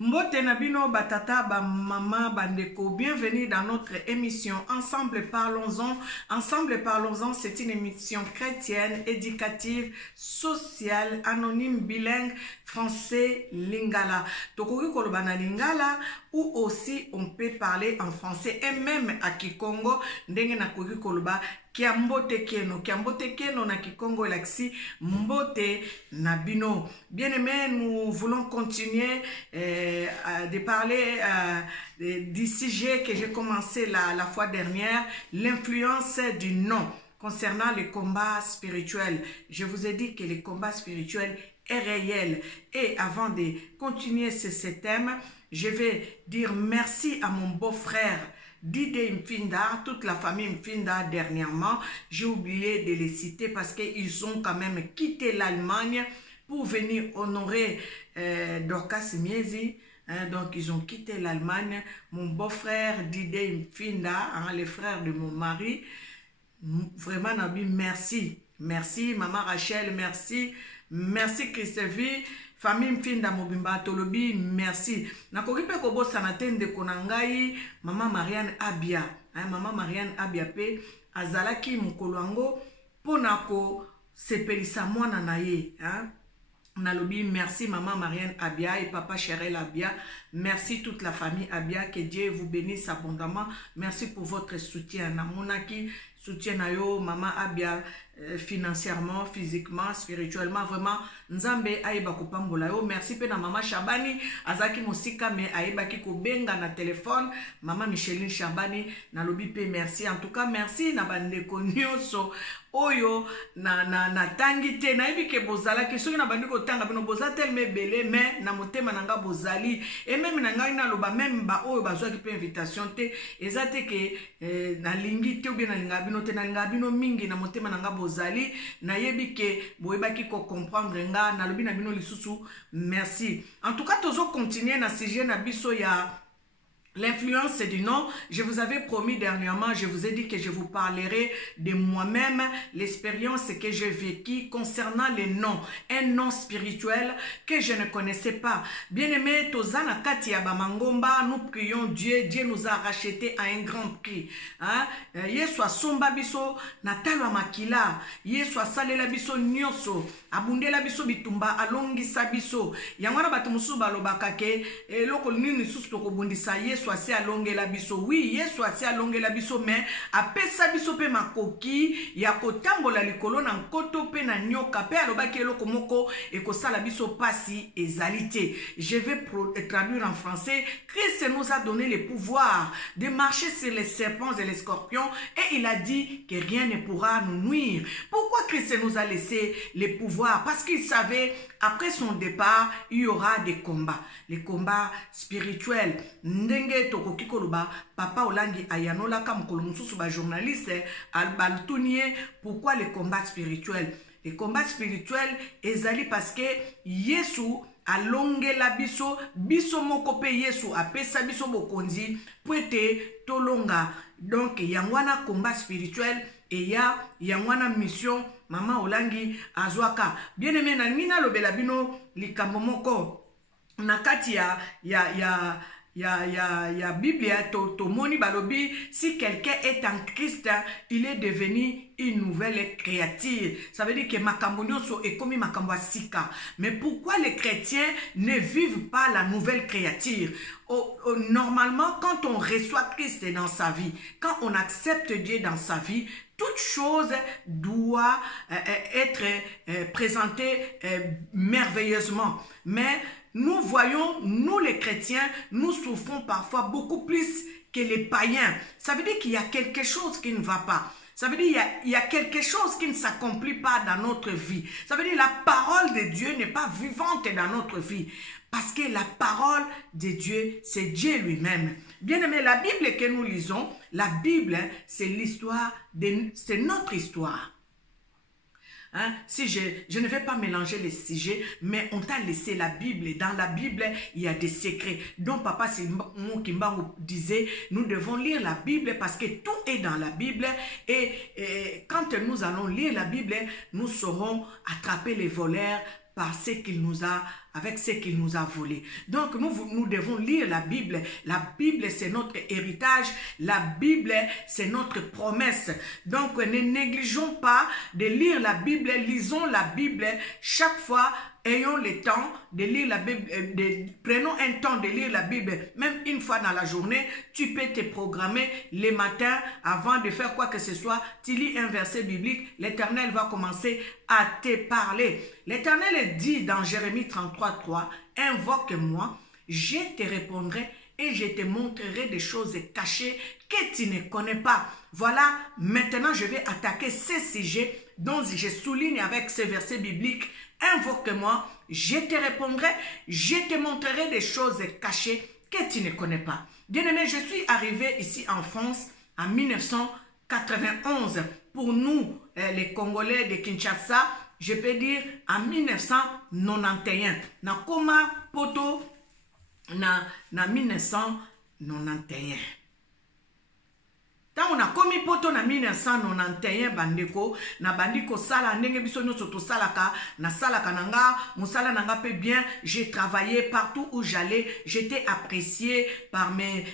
Mbote Nabino Batata ba Mama Bandeko, bienvenue dans notre émission Ensemble parlons-en. Ensemble parlons-en, c'est une émission chrétienne, éducative, sociale, anonyme, bilingue, français, lingala. Tokoki kolobana lingala ou aussi on peut parler en français et même à Kikongo ndenge na koki koloba Kiambote Keno na Kikongo laksi Mbote Nabino. Bien-aimés, nous voulons continuer de parler du sujet que j'ai commencé la fois dernière, l'influence du nom concernant les combats spirituels. Je vous ai dit que les combats spirituels est réel. Et avant de continuer ce thème, je vais dire merci à mon beau-frère Didé Mfinda, toute la famille Mfinda dernièrement. J'ai oublié de les citer parce qu'ils ont quand même quitté l'Allemagne pour venir honorer Dorcas Miezi. Donc ils ont quitté l'Allemagne. Mon beau-frère Didé Mfinda, le frère de mon mari, vraiment Nabi, merci. Merci Maman Rachel, merci. Merci Christophe, famille Mfinda Mobimba Tolobi, merci. Nakoki pe kobo sanatende konangai, Maman Marianne Abia. Maman Marianne Abia pe azalaki mukolo yango ponako sepelisa mwana na ye. Nalobi, merci Maman Marianne Abia et Papa Cherel Abia. Merci toute la famille Abia. Que Dieu vous bénisse abondamment. Merci pour votre soutien. Namonaki soutien na yo Maman Abia financièrement, physiquement, spirituellement. Vraiment, Nzambe aiba kupambola yo. Merci pe na Maman Shabani. Azaki Mosika me aiba ki kobenga na téléphone. Maman Micheline Shabani. Nalobi pe merci. En tout cas, merci na bandeko nyonso. Oyo na tangite na ibi ke bozala ke soki na bandiko tanga bino bozatel me belé mais na motema nanga bozali et même na ngai na loba même ba oyo bazwaki pe invitation te ezate ke na lingi te ou bien na linga bino te na linga bino mingi na motema nanga bozali na yebi ke boyebaki ko comprendre nga na lobi na bino lisusu merci. En tout cas tozo continuer na sujet na biso ya l'influence du nom. Je vous avais promis dernièrement, je vous ai dit que je vous parlerai de moi-même, l'expérience que j'ai vécue concernant les noms. Un nom spirituel que je ne connaissais pas. Bien-aimé, Tozana Katia Bamangomba, nous prions Dieu. Dieu nous a racheté à un grand prix. Yeswa Somba Biso, Natalo Makila, Yeswa Salela Biso Nyoso, Abundela Biso Bitumba, Alongi Sabiso, Yamara Batumusu Balobakake, Loko Nini Sustoko Bundisa, Yeswa si alongela biso. Oui, Yeswa si alongela biso, mais apesa biso pe makoki ya kotambola likolo na nkoto pe na nyoka pe alobaki eloko moko ekosala biso pasi ezalité. Je vais traduire en français. Christ nous a donné le pouvoir de marcher sur les serpents et les scorpions et il a dit que rien ne pourra nous nuire. Pourquoi Christ nous a laissé le pouvoir? Parce qu'il savait après son départ, il y aura des combats. Les combats spirituels. Ndenge tokoki koloba Papa Olangi ayanola kam kolumususu ba journaliste albaltunie pourquoi les combats spirituels? Les combats spirituels ezali parce que Yesu alongela biso biso moko pe Yesu apesa biso bokonzi pwete tolonga. Donc yangwana combat spirituel et ya yangwana mission Maman Olangi azwaka. Bien-aimé na mina lobela bino likambo moko nakati ya Biblia to moni balobi si quelqu'un est en Christ, il est devenu une nouvelle créature. Ça veut dire que makambo nyonso est comme makambo sika. Mais pourquoi les chrétiens ne vivent pas la nouvelle créature? Normalement, quand on reçoit Christ dans sa vie, quand on accepte Dieu dans sa vie, toute chose doit être présentée merveilleusement. Mais nous voyons, nous les chrétiens, nous souffrons parfois beaucoup plus que les païens. Ça veut dire qu'il y a quelque chose qui ne va pas. Ça veut dire qu'il y a quelque chose qui ne s'accomplit pas dans notre vie. Ça veut dire que la parole de Dieu n'est pas vivante dans notre vie. Parce que la parole de Dieu, c'est Dieu lui-même. Bien aimé, la Bible que nous lisons, la Bible, c'est l'histoire, c'est notre histoire. Si je ne vais pas mélanger les sujets, mais on t'a laissé la Bible. Et dans la Bible, il y a des secrets. Donc, Papa Kimbangu disait, nous devons lire la Bible parce que tout est dans la Bible. Et quand nous allons lire la Bible, nous saurons attraper les voleurs par ce qu'il nous a, avec ce qu'il nous a volé. Donc nous devons lire la Bible. La Bible, c'est notre héritage. La Bible, c'est notre promesse. Donc ne négligeons pas de lire la Bible. Lisons la Bible chaque fois. Ayons le temps de lire la Bible, prenons un temps de lire la Bible, même une fois dans la journée. Tu peux te programmer le matin avant de faire quoi que ce soit. Tu lis un verset biblique, l'Éternel va commencer à te parler. L'Éternel dit dans Jérémie 33:3, invoque-moi, je te répondrai et je te montrerai des choses cachées que tu ne connais pas. Voilà, maintenant je vais attaquer ce sujet dont je souligne avec ce verset biblique. Invoque-moi, je te répondrai, je te montrerai des choses cachées que tu ne connais pas. Bien-aimé, je suis arrivé ici en France en 1991. Pour nous, les Congolais de Kinshasa, je peux dire en 1991. Na koma poto na 1991. Tant on a commis poto na 1991 bandeko na bandiko sala ndenge biso nyonso to salaka na salaka nanga musala nanga pe bien. J'ai travaillé partout où j'allais, j'étais apprécié par mes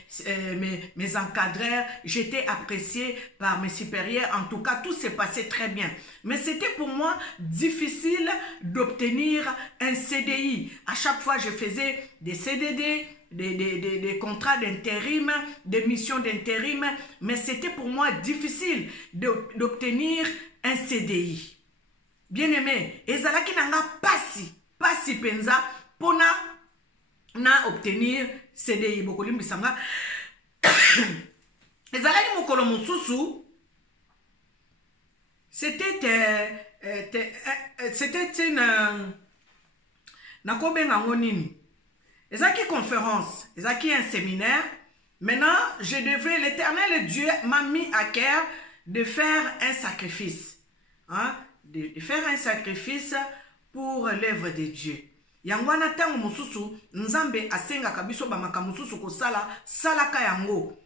encadreurs, j'étais apprécié par mes supérieurs. En tout cas, tout s'est passé très bien. Mais c'était pour moi difficile d'obtenir un CDI. À chaque fois, je faisais des CDD, des contrats d'intérim, des missions d'intérim, mais c'était pour moi difficile d'obtenir un CDI. Bien aimé, ezalaki nanga pasi penza pona na obtenir CDI. Bokolimbi sanga ezalaki mokolo mosusu, c'était une nakobenga ngonini. Ezaki conférence, ezaki un séminaire. Maintenant, l'Éternel Dieu m'a mis à cœur de faire un sacrifice. Hein? De faire un sacrifice pour l'œuvre de Dieu. Yangwana tango mususu, nzambe asenga kabiso bamaka mususu ko salaka yango.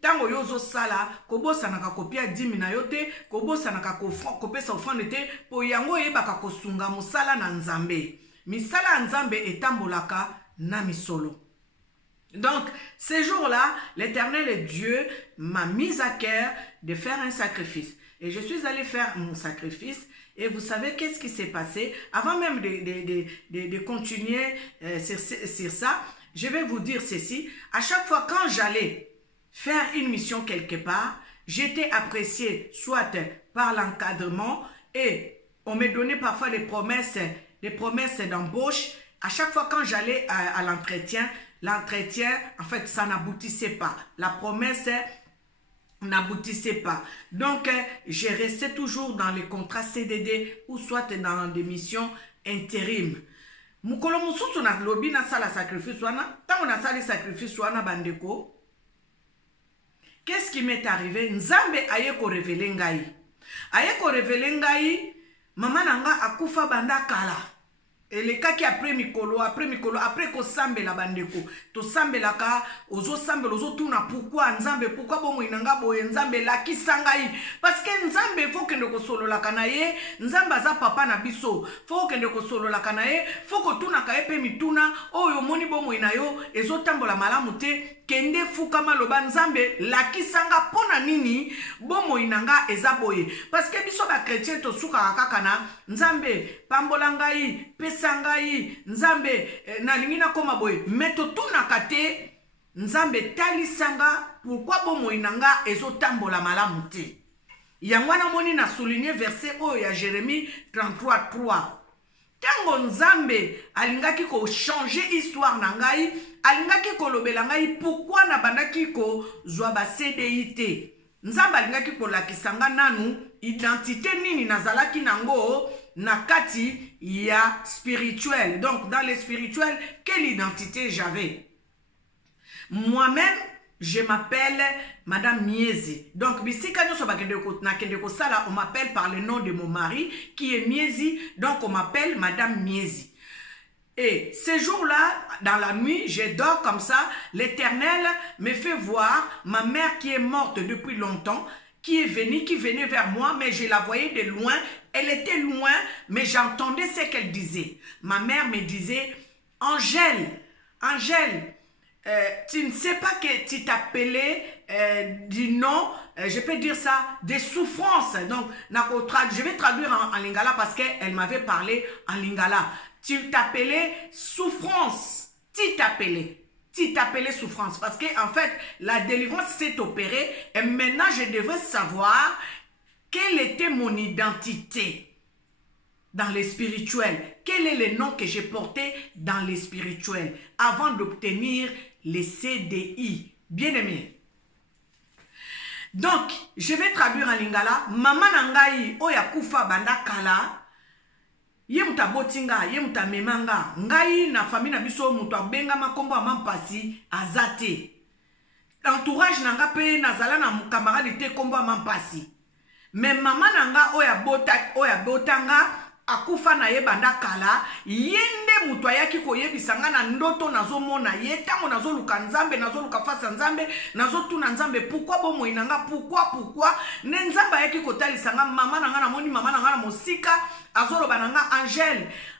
Tango yozo sala, kobosa naka kopia 10 na yote, kobosa naka kopesa offrande te, po yango yebaka kosunga musala na nzambe. Misala nzambe etambolaka na misolo. Donc, ce jour-là, l'Éternel Dieu m'a mis à cœur de faire un sacrifice. Et je suis allé faire mon sacrifice. Et vous savez qu'est-ce qui s'est passé? Avant même de continuer sur ça, je vais vous dire ceci. À chaque fois quand j'allais faire une mission quelque part, j'étais apprécié soit par l'encadrement et on me donnait parfois des promesses d'embauche. À chaque fois quand j'allais à l'entretien, en fait, ça n'aboutissait pas. La promesse n'aboutissait pas. Donc, j'ai resté toujours dans les contrats CDD ou soit dans des missions intérim. Mukolo mususu na lobi na sala sacrifice wana, tant on a sali sacrifice wana bandeko. Qu'est-ce qui m'est arrivé? Nzambe aye ko révéler ngai. Aye ko révéler ngai, mama nanga akufa banda kala. Et les cas qui après mikolo, après ko sambe la bandeko, to sambe la ka, ozo sambe lozo tuna pourquoi nzambe, pourquoi bomo inanga boye nzambe la ki sangai, parce que nzambe faut que ndeko solo la kanaye, nzambe za papa na biso, faut que ndeko solo la kanaye, faut que tuna ka epe mituna, oyo moni bomo inayo, ezo tambola malamu te, kende fukama loba nzambe la ki sanga pona nini, bomo inanga eza boye, parce que biso ba chrétien to suka kakana, nzambe pambola ngai, sangai nzambe nalingina koma boye meto tuna kate nzambe tali sanga pourquoi bomo inanga ezotambola malamu te. Yangwana moni na souligner verset oyo ya Jérémie 33:3. Tango nzambe alingaki ko changer histoire na ngai, alingaki ko lobela ngai pourquoi na bandaki ko zwa ba CDI te. Nzambe alingaki ko lakisanga nanu identité nini nazalaki nango na kati ya spirituel. Donc dans le spirituel, quelle identité j'avais? Moi-même, je m'appelle Madame Miezi. Donc bisika nyoso na kendeko sala, on m'appelle par le nom de mon mari qui est Miezi, donc on m'appelle Madame Miezi. Et ce jour-là, dans la nuit, je dors comme ça, l'Éternel me fait voir ma mère qui est morte depuis longtemps. qui venait vers moi, mais je la voyais de loin. Elle était loin, mais j'entendais ce qu'elle disait. Ma mère me disait, Angèle, Angèle, tu ne sais pas que tu t'appelais du nom, je peux dire ça, des souffrances. Donc, je vais traduire en lingala parce qu'elle m'avait parlé en lingala. Tu t'appelais souffrance. Tu t'appelais souffrance. Parce qu'en fait, la délivrance s'est opérée et maintenant, je devais savoir quelle était mon identité dans les spirituels. Quel est le nom que j'ai porté dans les spirituels avant d'obtenir les CDI. Bien-aimé. Donc, je vais traduire en lingala. Maman nangai oya kufa banda kala. Ye muta botinga, ye muta memanga. Ngai na famille na biso muta benga makombo amampasi azate. Entourage nanga pe nazala na camarade te kombo amampasi. Mais maman nanga oya botanga akufa na ye banda kala. Yende mutu ayaki koyebisanga na ndoto nazomona ye tango nazoluka nzambe nazoluka fasa nzambe nazotuna nzambe pourquoi bomo inanga pourquoi ne nzamba ayaki kotalisanga mama nanga namoni mama nanga na mosika azoloba nanga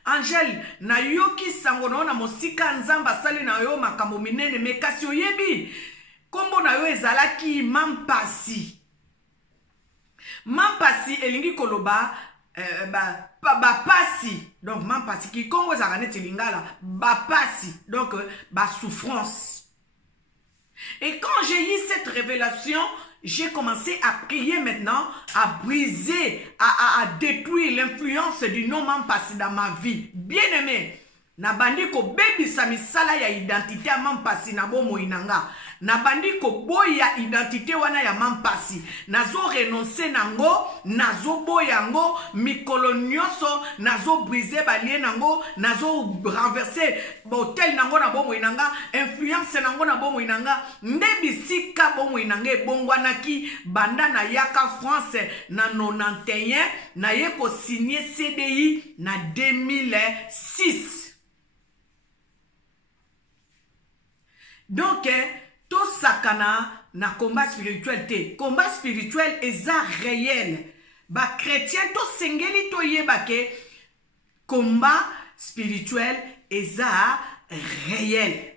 Angèle na yoki sango na mosika nzamba sali na yo makambo minene me kasi oyebi kombo na yo ezalaki mampasi elingi koloba bapasi donc mampasi ki kongo ezalaka neti lingala bapasi donc souffrance. Et quand j'ai eu cette révélation, j'ai commencé à prier maintenant, à briser, à détruire l'influence du nom mampasi dans ma vie. Bien aimé, na bandi ko baby samisala ya identité a mampasi na bomo inanga. Na bandi ko boya identité wana ya mampasi. Nazo renoncer nango, nazo boyango, mikolo nyoso, nazo briser balie nango, nazo renverser hotel nango na bomo inanga, influence nango na bomo inanga, ndebi sika bomo inanga ebongwanaki banda na yaka France na 91 na ye ko signer CDI na 2006. Donc, tout sakana na combat spirituel te. Combat spirituel est réel. Ba chrétien to sengeli to yebake combat spirituel est réel.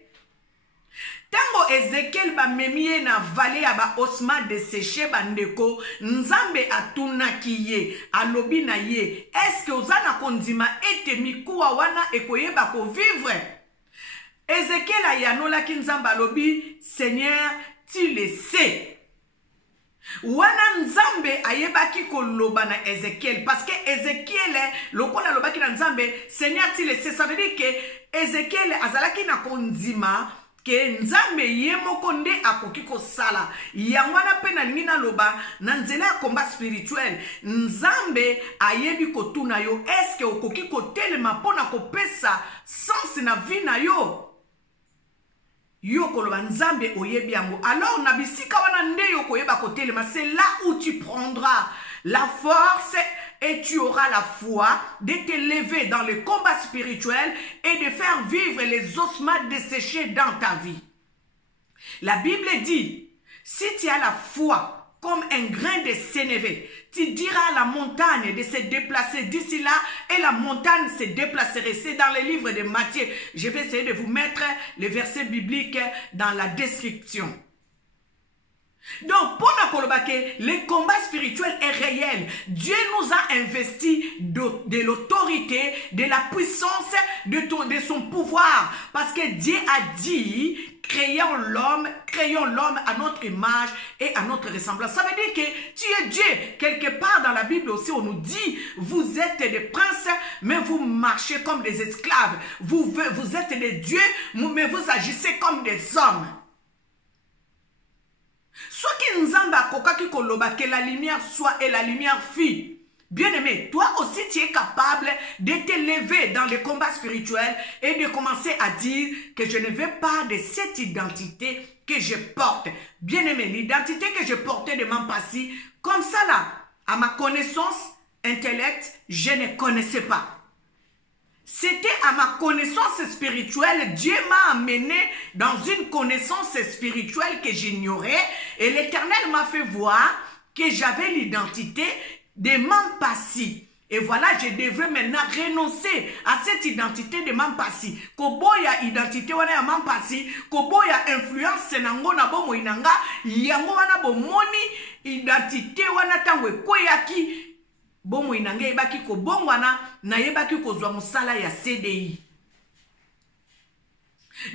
Tango Ezekiel ba memie na vallée ya ba osma desséché bandeko nzambe atunaki ye alobi na ye est-ce que ozana kondima ete mikuwa wana ekoyeba ko vivre? Ezekiel ayanola kinzamba lobi, Seigneur, tu le sais. Wana nzambe ayebaki koloba na Ezekiel parce que Ezekiel lokola lobaki na nzambe, Seigneur, tu le sais. Ça veut dire que Ezekiel azalaki na konzima ke nzambe ye moko nde akoki kosala. Yangwana pe na lingina loba na nzela ya combat spirituel. Nzambe ayebi kotuna yo, est-ce que okoki kotelema pona kopesa sens na vie na yo? Yo koloba nzambe oyebi yango. Alors na bisika wana nde yo koyeba kotelema, c'est là où tu prendras la force et tu auras la foi de te lever dans le combat spirituel et de faire vivre les ossements desséchés dans ta vie. La Bible dit, si tu as la foi comme un grain de sénévé, tu diras à la montagne de se déplacer d'ici là et la montagne se déplacerait. C'est dans le livre de Matthieu. Je vais essayer de vous mettre les versets bibliques dans la description. Donc, pour Nakolobake, le combat spirituel est réel. Dieu nous a investi de l'autorité, de la puissance, de son pouvoir. Parce que Dieu a dit, créons l'homme à notre image et à notre ressemblance. Ça veut dire que tu es Dieu. Quelque part dans la Bible aussi, on nous dit, vous êtes des princes, mais vous marchez comme des esclaves. Vous êtes des dieux, mais vous agissez comme des hommes. Soit qui nous a que la lumière soit et la lumière fut. Bien-aimé, toi aussi tu es capable de te lever dans le combat spirituel et de commencer à dire que je ne veux pas de cette identité que je porte. Bien-aimé, l'identité que je portais de mon passé, comme ça là, à ma connaissance intellect, je ne connaissais pas. C'était à ma connaissance spirituelle, Dieu m'a amené dans une connaissance spirituelle que j'ignorais et l'Éternel m'a fait voir que j'avais l'identité de Mampasi. Et voilà, je devrais maintenant renoncer à cette identité de Mampasi. Koboya identité wana ya Mampasi, koboya influence nango na bomo inanga, yango wana bomoni identité wana tango koyaki bomo inanga ebaki kobongwana na yebaki kozwa musala ya CDI.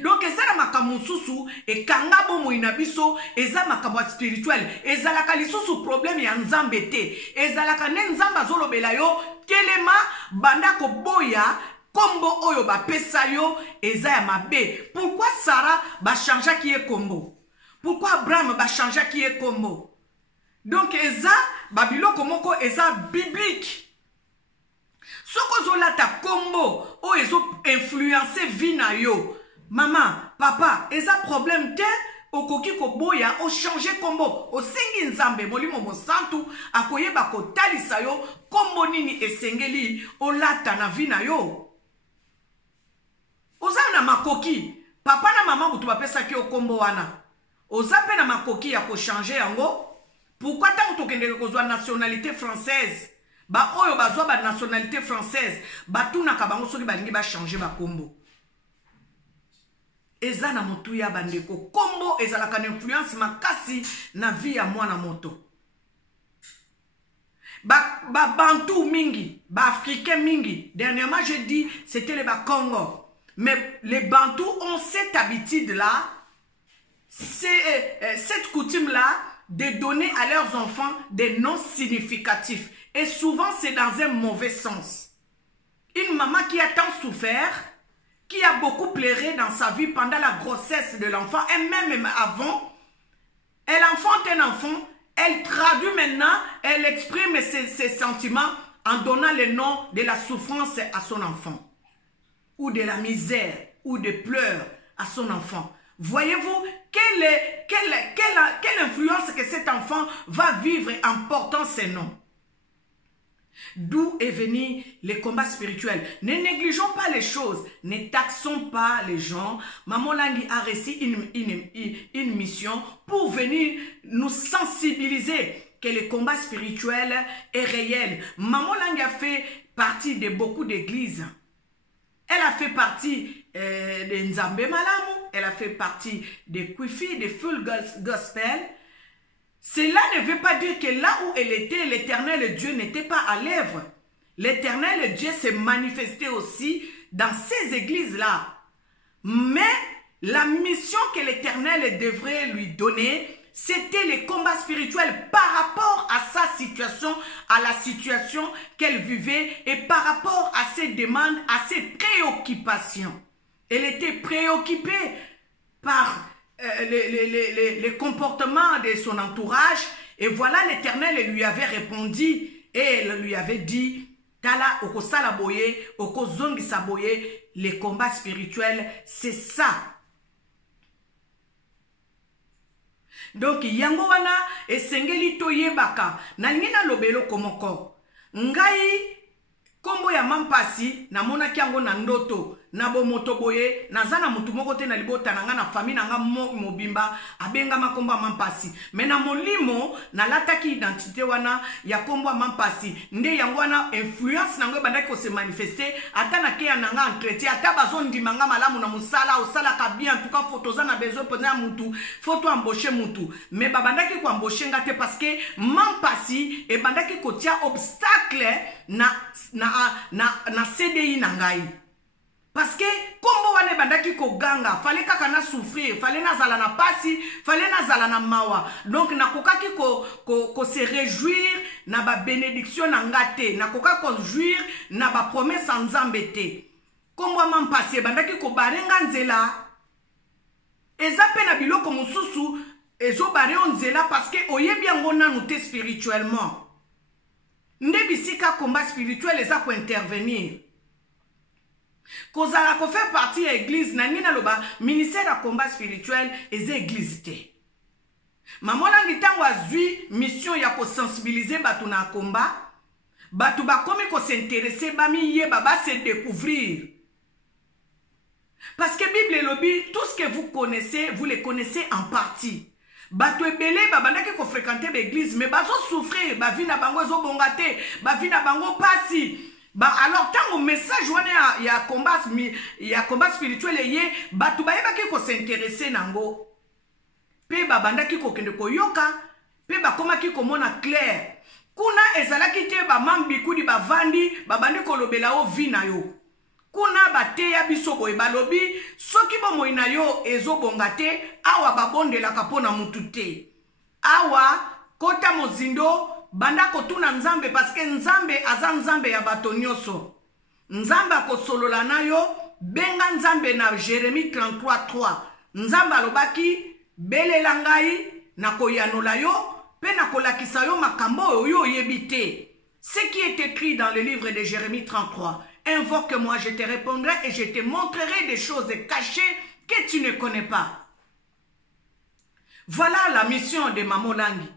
Donc ezala makambo susu e kanga bomo inabiso eza makambo spirituel ezalaka lisusu problème ya nzambe te ezalaka ne nzamba zolobela yo telema banda koboya kombo oyo bapesa yo eza ya mabe. Pourquoi Sarah ba changea ki e kombo? Pourquoi Abraham ba changea ki e kombo? Donc eza babiloko moko eza biblique. Soko zolata kombo o ezo influencer vie na yo. Maman, papa, eza problème te okoki koboya o changer kombo o sengi nzambe molimo mosantu akoyeba kotalisa yo kombo nini esengeli o lata na vie na yo. Oza na makoki papa na mama butu bapesa ki o kombo wana oza pe na makoki ya ko changer yango. Pourquoi tant tokendeke kozwa nationalité française ba oyo bazwa ba nationalité française batunaka bango soki balingi ba changer ba kombo? Eza na motu ya bandeko kombo ezalaka na influence makasi na vie ya mwana moto. Ba bantu mingi, ba africain mingi. Dernièrement je dis c'était les Congo. Mais les bantous ont cette habitude là, cette coutume là de donner à leurs enfants des noms significatifs. Et souvent c'est dans un mauvais sens. Une maman qui a tant souffert, qui a beaucoup pleuré dans sa vie pendant la grossesse de l'enfant, et même avant, elle enfante un enfant, elle traduit maintenant, elle exprime ses sentiments en donnant le nom de la souffrance à son enfant, ou de la misère, ou de pleurs à son enfant. Voyez-vous, quelle influence que cet enfant va vivre en portant ces noms? D'où est venu les combats spirituels. Ne négligeons pas les choses, ne taxons pas les gens. Maman Langi a reçu une mission pour venir nous sensibiliser que le combat spirituel est réel. Maman Langi a fait partie de beaucoup d'églises. Elle a fait partie de Nzambe Malamu, elle a fait partie de Kwifi, de Full Gospel. Cela ne veut pas dire que là où elle était, l'Éternel Dieu n'était pas à l'œuvre. L'Éternel Dieu s'est manifesté aussi dans ces églises-là. Mais la mission que l'Éternel devrait lui donner, c'était les combats spirituels par rapport à sa situation, à la situation qu'elle vivait et par rapport à ses demandes, à ses préoccupations. Elle était préoccupée par les comportements de son entourage. Et voilà, l'Éternel lui avait répondu et elle lui avait dit, Tala okosala boye, okozongi saboye, les combats spirituels, c'est ça. Donc, yango wana esengeli toyebaka, nalingina lobelo komoko. Ngai kombo ya Mampasi, na mona kiango na ndoto. Na bo moto boye nazana mutu moko te na libota nanga na famille nanga mobimba abenga makombo Mampasi. Mais na molimo na lataki identité wana ya kombo Mampasi nde yango wana influence nango bandaki ko se manifester ata na ke nanga entretien ata bazondi manga malamu na musala osala ka bien en tout cas photo za na besoin pona mutu photo embaucher mutu mais babandaki ko embaucher ngate parce que Mampasi e bandaki ko tia obstacle na CDI nangai. Parce que kombo wane bandaki ko ganga, fallait kaka na souffrir, fallait na zala na pasi, fallait na zala na mawa. Donc na kokaki ko se réjouir na ba bénédiction na ngate, na kokaki ko jouir na ba promesse en nzambete. Kombo Mampasi bandaki ko barenga nzela. Ezape na biloko mususu ezo bare nzela parce que oyebi yango nanu te spirituellement. Nde bisika combat spirituel eza ko intervenir. Kozala ko fait partie de l'église nangina loba ministère de combat spirituel eza église te. Maman Langi tango azui mission ya ko sensibiliser batu na combat, batu ba komi ko s'intéresser ba mi yeba ba se découvrir. Parce que Bible lobi tout ce que vous connaissez, vous le connaissez en partie. bato ebele babandaki ko fréquenter l'église mais bazo souffrir ba vie na bango zo bongate ba vie na bango pasi alors tant au message wana ya combat spirituel ye bato bayebaki ko s'intéresser nango pe babandaki ko kende ko yoka pe bakomaki ko mona clair kuna ezalaki te ba mambikudi bavandi babandi ko lobela o vie na yo kuna bateya biso boye balobi soki bomoi na yo ezobonga te awa babondelaka mpona mutu te awa kota mozindo banda kotuna nzambe paske nzambe aza nzambe ya bato nyonso nzambe akosolola na yo benga nzambe na Jérémie 33:3 nzambe alobaki belela ngai na koyanola yo pe na kolakisa yo makambo oyo oyebi te. Ce qui est écrit dans le livre de Jérémie 33, invoque-moi, je te répondrai et je te montrerai des choses cachées que tu ne connais pas. Voilà la mission de Maman Langi.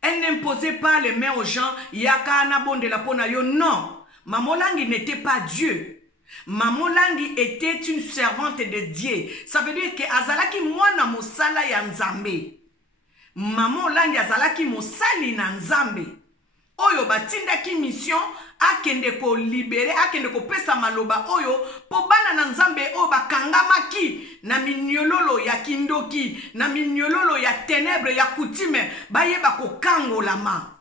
Elle n'imposait pas les mains aux gens, yaka anabonde la pona yo. Non, Maman Langi n'était pas Dieu. Maman Langi était une servante de Dieu. Ça veut dire que azalaki mwana mosala ya nzambe. Maman Langi azalaki mosali na nzambe. Oyo batindaki mission akende ko libere akende ko pesa maloba oyo po bana na nzambe oyo bakangamaki na minyololo ya kindoki na minyololo ya ténèbres ya coutume bayeba ko kangolama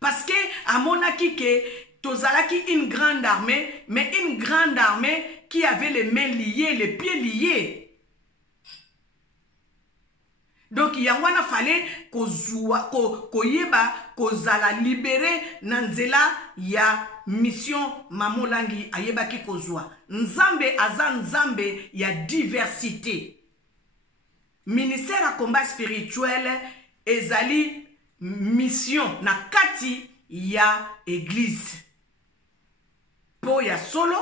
parce que amonaki ke tozalaki une grande armée mais une grande armée qui avait les mains liées les pieds liés. Donc yangwana fallait koyeba kozala libéré nanzela ya mission Maman Langi ayebaki kozwa. Nzambe aza nzambe ya diversité. Ministère à combat spirituel ezali mission na kati ya église. Po ya solo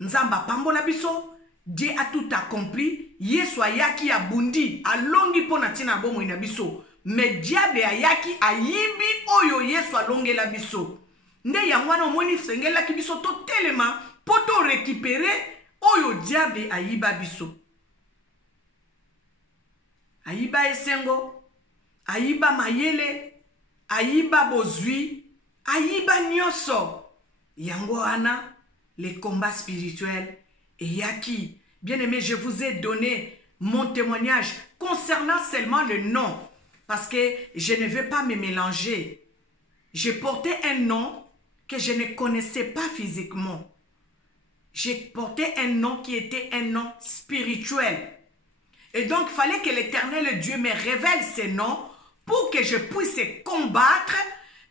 nzamba pambola biso Dieu a tout accompli. Yesu ayaki abundi alongi pona tina bomo ina biso. Mais diable ayaki ayibi oyo Yesu alonge la biso. Nde yangwana omoni sengela ki biso to telema poto récupérer oyo diable ayiba biso. Ayiba esengo, ayiba mayele, ayiba bozui, ayiba nyoso. Yango ana les combats spirituels et yaki. Bien-aimé, je vous ai donné mon témoignage concernant seulement le nom. Parce que je ne vais pas me mélanger. J'ai porté un nom que je ne connaissais pas physiquement. J'ai porté un nom qui était un nom spirituel. Et donc, il fallait que l'Éternel Dieu me révèle ce nom pour que je puisse combattre,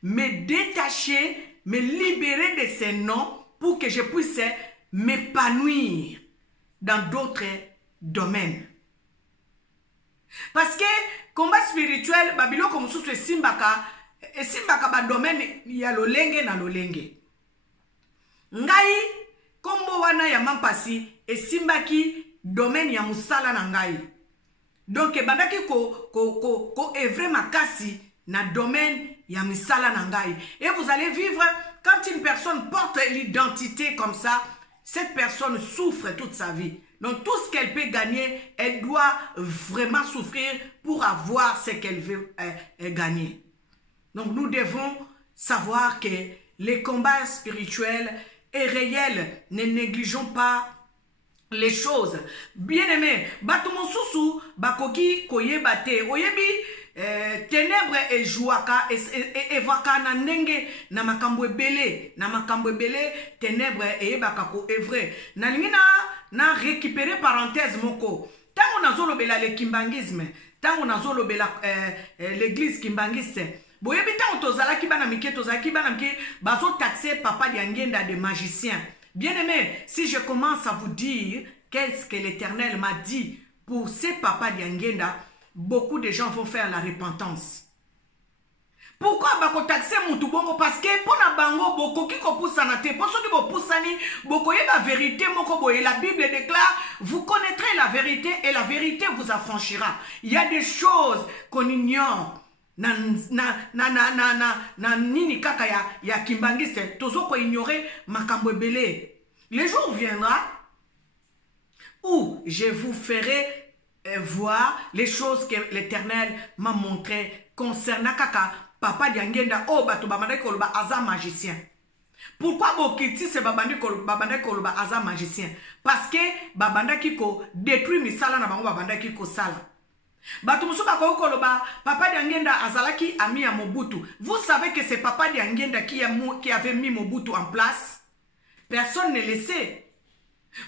me détacher, me libérer de ce nom pour que je puisse m'épanouir dans d'autres domaines. Parce que combat spirituel, babilo comme sous le simbaka, et simbaka ba domaine ya lolenge na lolenge. Ngai kombo wana ya mampasi et simbaki domaine ya musala na ngai. Donc bandaki ko evre makasi na domaine ya musala na ngai. Et vous allez vivre quand une personne porte l'identité comme ça. Cette personne souffre toute sa vie. Donc tout ce qu'elle peut gagner, elle doit vraiment souffrir pour avoir ce qu'elle veut gagner. Donc nous devons savoir que les combats spirituels est réel. Ne négligeons pas les choses. Bien-aimés, batumosusu bakoki koyebate oyebi ténèbres et jouaka et vaka na ndenge na makambo ebele ténèbres et bakako evre na lingina na récupérer parenthèse moko tango nazolobela le kimbangisme tango nazolobela l'église kimbangiste boyebi tango tozalaki bana mike bazo taxer papa diangenda de magicien. Bien-aimé, si je commence à vous dire qu'est-ce que l'Éternel m'a dit pour ces papas diangenda, beaucoup de gens vont faire la repentance. Pourquoi bako taxer mutu bongo? Parce que pona bango boko kiko poussana te. Pour ceux qui vont poussani, boko ye la vérité moko boye. La Bible déclare, vous connaîtrez la vérité et la vérité vous affranchira. Il y a des choses qu'on ignore. Nini kaka ya kimbangiste. Tozo ko ignorer makambo ebele. Le jour viendra où je vous ferai voir les choses que l'Éternel m'a montré concernant kaka papa Diangenda oh bato babanda koloba aza magicien. Pourquoi bokiti se babanda koloba aza magicien? Parce que babanda kiko détruit misala na bango babanda kiko sala. Bato musu bako koloba papa Diangenda azalaki ami ya Mobutu. Vous savez que c'est papa Diangenda qui avait mis Mobutu en place? Personne ne le sait.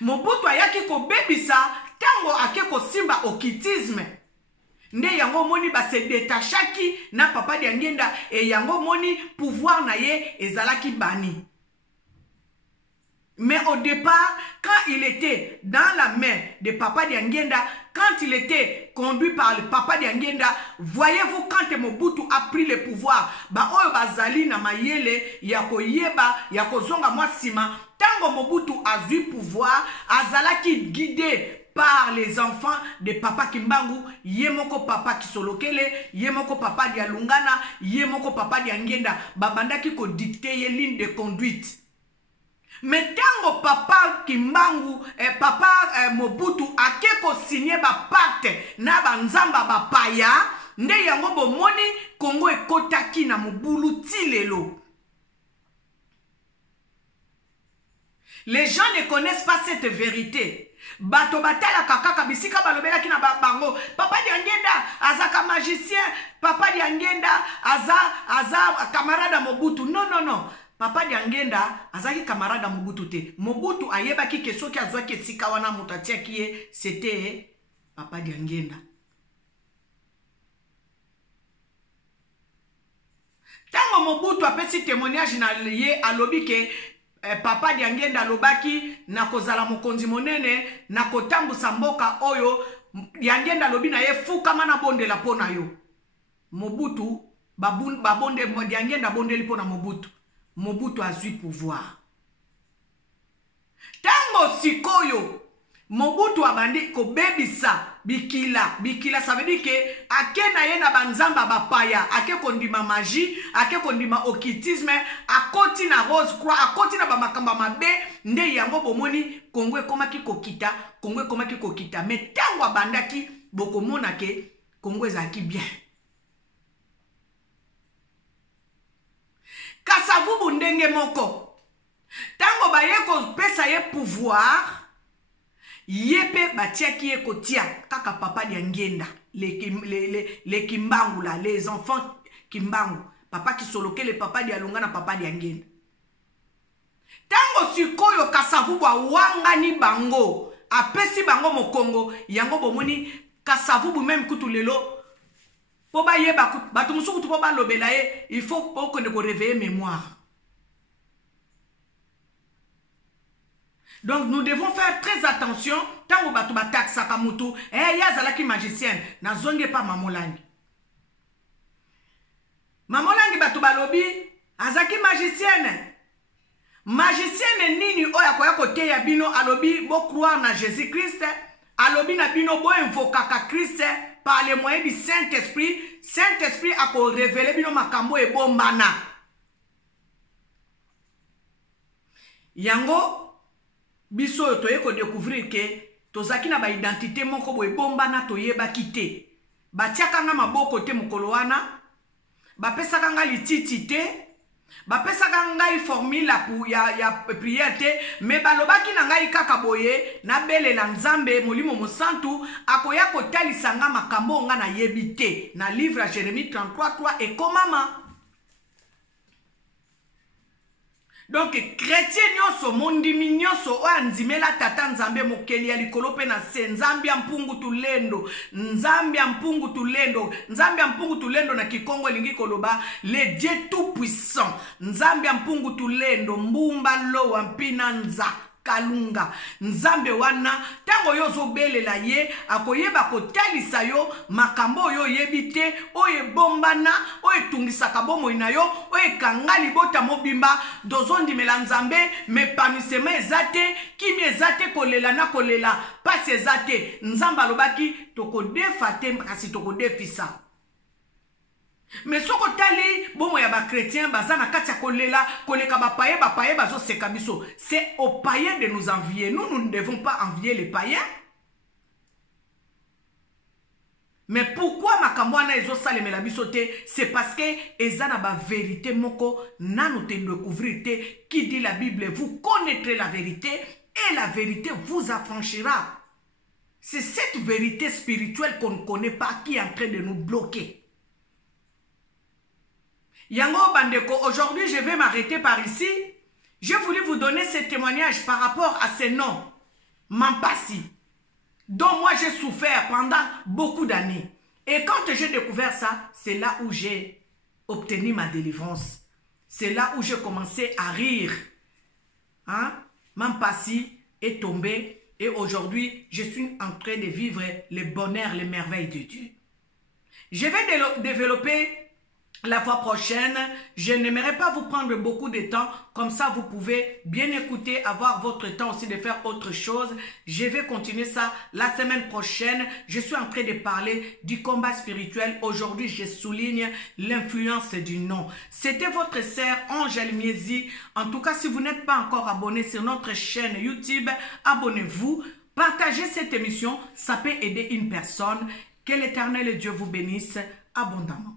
Mobutu ayaki ko bebisa tango akeko simba okitisme. Nde yango moni ba se détachaki na papa Diangenda et yango moni pouvoir na ye ezalaki bani. Mais au départ, quand il était dans la main de papa Diangenda, quand il était conduit par le papa Diangenda, voyez-vous quand Mobutu a pris le pouvoir, ba oyo bazali na mayele yako yeba yako zonga mwasima, tango Mobutu a eu pouvoir, azalaki guidé par les enfants de papa Kimbangu, yemoko papa Kisolokele, yemoko papa Dialungana, yemoko papa Diangenda, babandaki ko dicter ye ligne de conduite. Mais tango papa Kimbangu, papa Mobutu akeko signé ba pacte na banzamba ba paya, nde yango bomoni Kongo ekotaki na mobulu tilelo. Les gens ne connaissent pas cette vérité. Bato batala kaka bisika balobela kina bango. Papa Diangenda azaka magicien, papa Diangenda aza camarade Mobutu. Non non non. Papa Diangenda azaki camarade Mobutu te. Mobutu ayebaki ke soki azwaki esika wana mutatia kiye c'était papa Diangenda. Tango Mobutu apesi témoignage na ye alobi ke papa Diangenda lobaki na kozala mokonzi monene na kotambusa mboka oyo Diangenda lobi na ye fukama na bondela pona yo. Mobutu babonde Diangenda bondeli pona Mobutu. Mobutu a eu pouvoir. Tango sikoyo Mobutu abandi ko bebisa bikila ça veut dire que akena ye na banzamba bapaya ake kondima magie ake kondima occultisme akoti na rose croix akoti na bamakamba mabe nde yango bomoni Kongo ekomaki kokita Kongo ekomaki kokita mais tango abandaki bokomona ke Kongo ezaki bien. Kasavubu ndenge moko tango bayeko pesa ye pouvoir yepe batiaki ye kotia kaka papa Diangenda les Kimbangu là, les enfants Kimbangu, papa Kisolokele, papa Dialunga na papa Diangenda. Tango sikoyo Kasavubu wangani bango apesi bango mokongo yango bomoni Kasavubu même kutu lelo po ba yeba batu musuku po ba lobela ye il faut qu'on ne réveiller mémoire. Donc nous devons faire très attention tango batu batak sakamutu yazalaki magicienne na zonge pa mamolangi. Mamolangi batu balobi azaki magicienne. Magicienne nini oya koya kote ya bino alobi bo croire na Jésus-Christ, alobi na bino bo invokaka Christ par les moyens du Saint-Esprit. Saint-Esprit a ko révéler bino makambo e bombana. Yango biso toye ko découvrir que tozaki na ba identité moko bo e bombana toyeba kite. Batiaka nga maboko te mokolo wana, bapesaka nga lititi te, bapesaka ngai formule pour ya prière te, mais balobaki na ngai kaka boye na belela Nzambe molimo mosantu akoya kotalisa nga makambo nga na yebi te na livre à Jérémie 33:3 et komama. Donc chrétien nyonso mondimi nyonso o anzimela tata Nzambe mokeli ya likolo pe na se Nzambe mpungu tulendo, Nzambe mpungu tulendo, Nzambe mpungu tulendo na Kikongo lingi koloba le Dieu tout puissant, Nzambe mpungu tulendo mbumba lo wampina nza kalunga. Nzambe wana tango yozo belela ye akoyeba kotalisa yo makambo yo yebite oye bombana oye tungisaka bomo inayo oye kangali bota mobimba dozondi mela Nzambe me pamisema ezate kimi ezate kolela na kolela pasi ezate Nzamba lobaki toko defate kasi toko defisa. Mais soko tali bomo ya ba chrétien bazana katia kolela koleka ba paye bazo seka biso. C'est aux païens de nous envier. Nous ne devons pas envier les païens. Mais pourquoi Makambouana ezo salemela bisote? C'est parce que ezana ba vérité moko nanu te découvrir te. Qui dit la Bible, vous connaîtrez la vérité et la vérité vous affranchira. C'est cette vérité spirituelle qu'on ne connaît pas qui est en train de nous bloquer. Yango Bandeko, aujourd'hui je vais m'arrêter par ici. J'ai voulu vous donner ce témoignage par rapport à ces noms. Mampasi, dont moi j'ai souffert pendant beaucoup d'années. Et quand j'ai découvert ça, c'est là où j'ai obtenu ma délivrance. C'est là où j'ai commencé à rire. Hein? Mampasi est tombé. Et aujourd'hui, je suis en train de vivre le bonheur, les merveilles de Dieu. Je vais développer la fois prochaine. Je n'aimerais pas vous prendre beaucoup de temps. Comme ça, vous pouvez bien écouter, avoir votre temps aussi de faire autre chose. Je vais continuer ça la semaine prochaine. Je suis en train de parler du combat spirituel. Aujourd'hui, je souligne l'influence du nom. C'était votre sœur Angèle Miezi. En tout cas, si vous n'êtes pas encore abonné sur notre chaîne YouTube, abonnez-vous. Partagez cette émission. Ça peut aider une personne. Que l'Éternel Dieu vous bénisse abondamment.